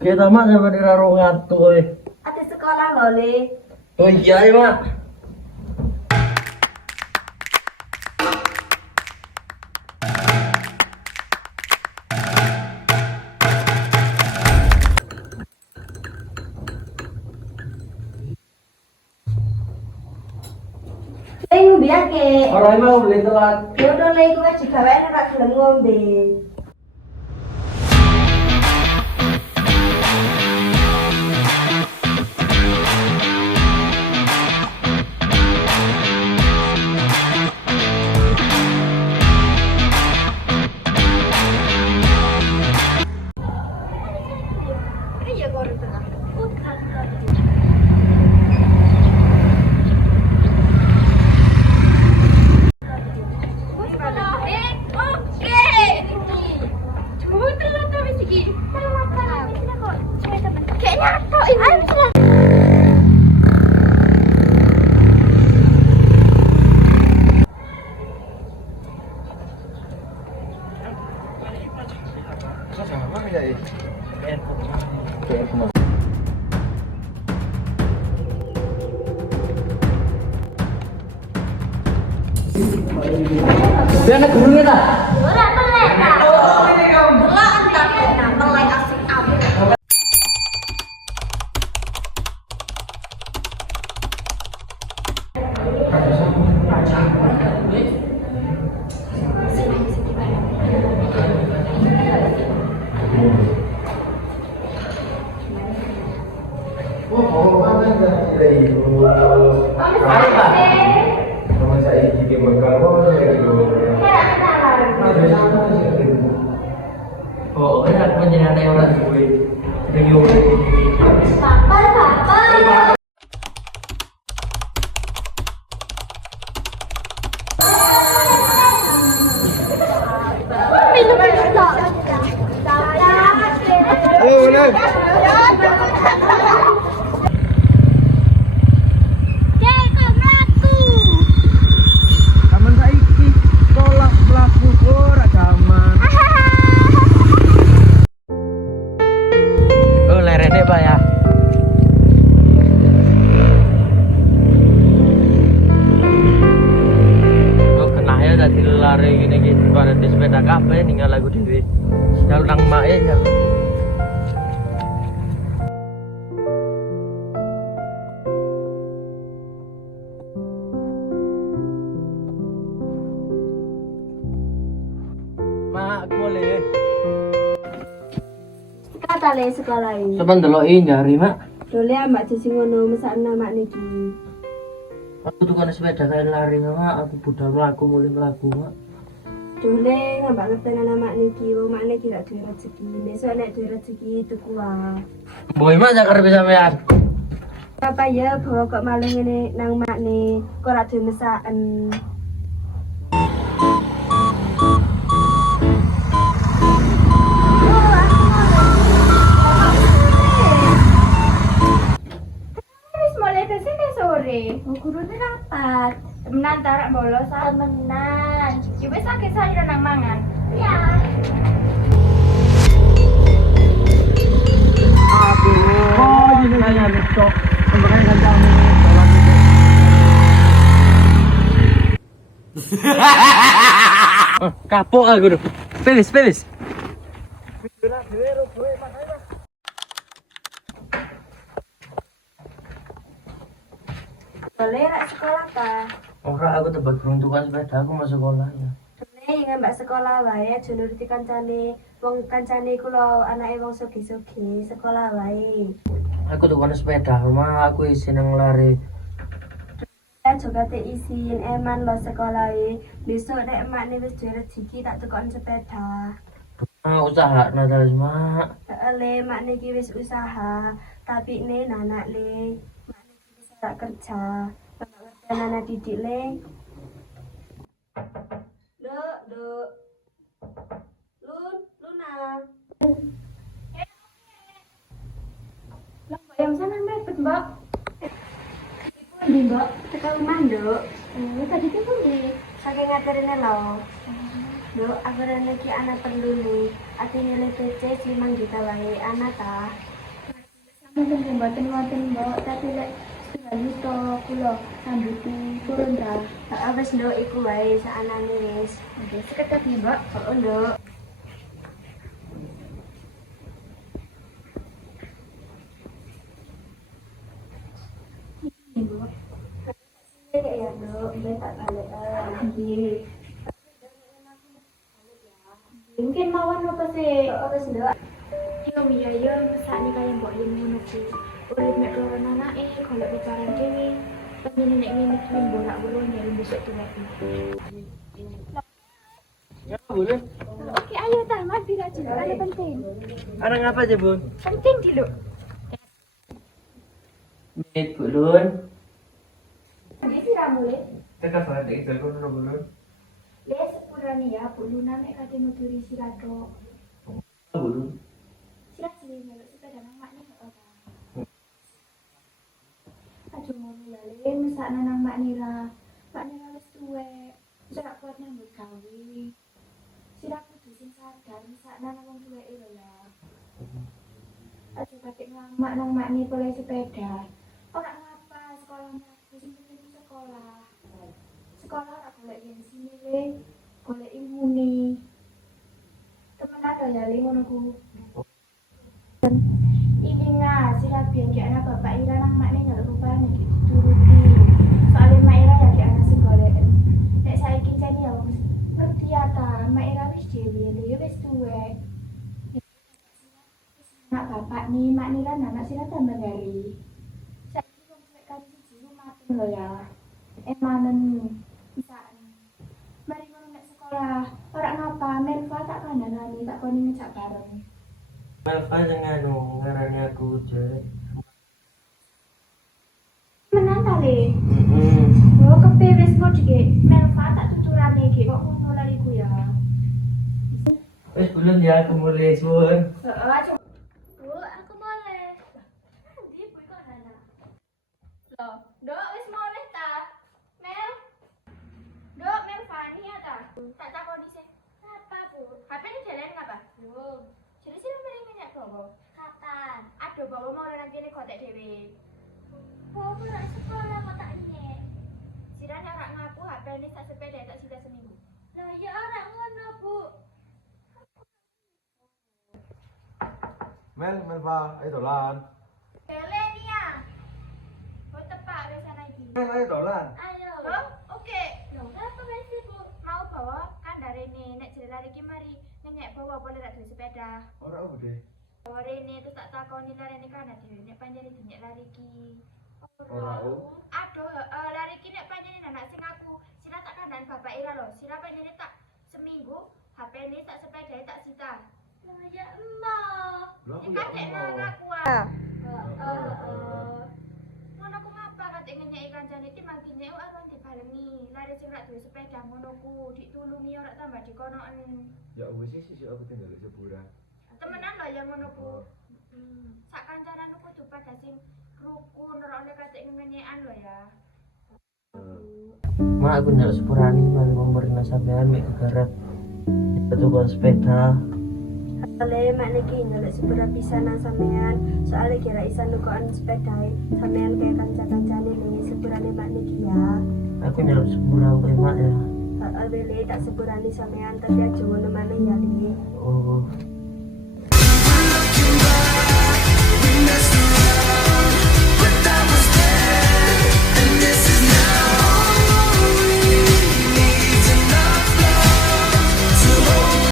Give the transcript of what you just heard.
Kita mah sampai di Rarungan tuh. Ati sekolah lho, Le. Oh iya, Mak. Le ngombe akeh. Orang emang udah telat. Ya udah Le iku wis digawekne ora gelem ngombe. Iya kok di tengah. Sama ya ini. Dia anak gunungnya tak? Ora telek ta. Delok entar nang telek asik abe. Oh, enak menyenangkan yang orang duit. Dengan Bapak, bapak. Taman saiki tolak pelaku ora jaman. Oh, lerene Pak ya. Oh, kena ya tadi lari gini gitu pada di sepeda kabeh ninggal lagu dhewe. Jalur nang mae ya. Mak, boleh. Kata Le sekolah ini. Sampeyan deloki jari, Mak. Dole ambak jesi ngono mesakna mak niki. Aku tukang sepeda kayak lari, Mak. Aku budal mlaku mulai mlaku, Mak. Dole ngambak ngerteni mak niki, wong mak niki gak duwe rezeki. Besok nek duwe rezeki tuku wae. Boy Mak jak arep sampean. Apa ya bawa kok malah ngene nang mak nih, kok ora duwe mesaken. Gurune rapat. Temenan tarak bolos temenan. Ya wis sakit sayuran nang mangan. Iya. Aduh. Oh, ini saya besok. Kemarin kan jamu jalan itu. Kapok aku tuh. Pelis. Dole rak sekolah ta. Ora aku tebak peruntukan sepeda aku mau sekolah ya. Dole ngambak sekolah wae aja nuruti kancane. Wong kancane iku lho anake wong sugih-sugih, sekolah wae. Aku tukang sepeda, Mak. Aku isin nang lari. Kan juga te isin eman lo sekolah besok nek emak nih wis duwe rezeki tak tukon sepeda. Usaha terus, Mak. Le mak niki wis usaha tapi nih anak le mak niki wis ora kerja. Ngerti anak didik le. Duk. Luna. Lah yang sana mepet, Mbak. Ndi, Mbak? Tekan rumah, Nduk. Tadi ki pundi? Saking ngaturine lho. Nduk, aku rene iki ana perlu nih. Atine le PC 5 juta wae ana ta. Mungkin mboten wonten mbok, tapi lek setunggal yuta kula sambuti purun ta. Wis nduk iku wae saanane wis. Nggih, sekedhap nggih, Mbok. Oh nduk. Nggih, Mbok. Ya nduk, ben tak balik. Nggih. Mungkin mawon apa sih? Wis nduk. Yo, mesakne kaya mbok yen ngono ku. Urip mek loro anake, golek bebaran dhewe. Pengen nek ngene iki borak-borak nyari besok tuwek. Ya boleh. Oke, ayo ta, mampir aja. Ada penting. Ada ngapa aja bun? Penting dulu. Mit bulun. Ini sih ramule. Teka banget itu kau nunggu bulun. Les sepurani ya, bulunan nek kate nuturi sirato. Bulun. Sirat sih melok sepeda nang makne kok ora. Aduh ngono ya, le mesakna nang maknira. Maknira wis tuwek. Wis ora kuat nyambut gawe. Sirat kudu sing sadar mesakna nang wong tuweke lho ya. Aduh kate nglamak nang makne boleh sepeda. Ora ngapa sekolahnya, sing penting sekolah. Sekolah ora golek yen sini le, golek ilmune. Temenan lho ya le ngono ku. Ini nggak sih biar kayak anak bapak Ira nang maknya nggak rupanya gitu turuti. Soalnya mak Ira ya kayak anak sing golek. Nek saiki jane ya wis ngerti ya ta, mak Ira wis dhewe lho wis tuwek. Anak bapak nih, mak Nira anak sira tambah dari. Saiki wong tuwek kan siji rumaten lho ya. Emanen bisa. Mari ngono nek sekolah. Ora ngapa, Melva tak kandhani tak koni ngejak bareng. Melva jangan ngarani aku jelek. Menan ta le? Oh, kepewes kok dik. Melva tak tuturane iki kok ngono lariku ya. Wes bulun ya aku mulai bun. Heeh, aja. Bu, aku boleh. Ndi Bu kok nana? Loh, Dok wis moleh ta? Mel. Dok, Melvani ya ta? Tak takoni sih. Apa, Bu? HP ini jalan ngapa? Belum. Jadi sih mending minyak bawa. Kapan? Aduh, bawa mau nang kene kotek dhewe. Bawa pulang sekolah kok tak nyek. Sirane ora ngaku HP ini tak sepeda tak sida seminggu. Lah ya ora ngono, Bu. Melva, ayo dolan. Bele nih ya. Oh tepak biasanya iki. Ayo dolan. Ayo. Oh, oke. Loh, apa sih Bu? Mau bawa kan dari ini nek jare lari ki mari nenyek bawa boleh rak duwe sepeda. Ora udah. Bawa rene terus tak takoni lari kan dhewe nek panjene dinyek lari ki. Ora Aduh, lari ki nek panjene anak sing aku. Sira tak kandhan bapak Ira lho. Sira panjene tak seminggu HP ini tak sepeda tak sita. Lah ya emak. Lah Ini kan cek nang aku ah. Ngono ku ngapa kate ngenyeki kancane iki mangkine aron dibarengi. Lari sing rak duwe sepeda ngono ku ditulungi ora tambah dikonoken. Ya wis sih aku tinggal di sebulan. Temenan lho ya ngono ku. Sak kancanan kudu pada sing rukun ora oleh kate ngenyekan lho ya. Mak aku njaluk sepurani mari pemerintah sampean mek garap. Tukang sepeda. Soalnya mak niki ngelak sepura pisanan sampean. Soalnya kira isan nukoan sepeda sampean kayak kanca-kancane nih sepurane mak niki ya. Aku njaluk sepurang kowe mak ya. Beli tak sepurani sampean tapi aja ngono maneh ya li. Oh.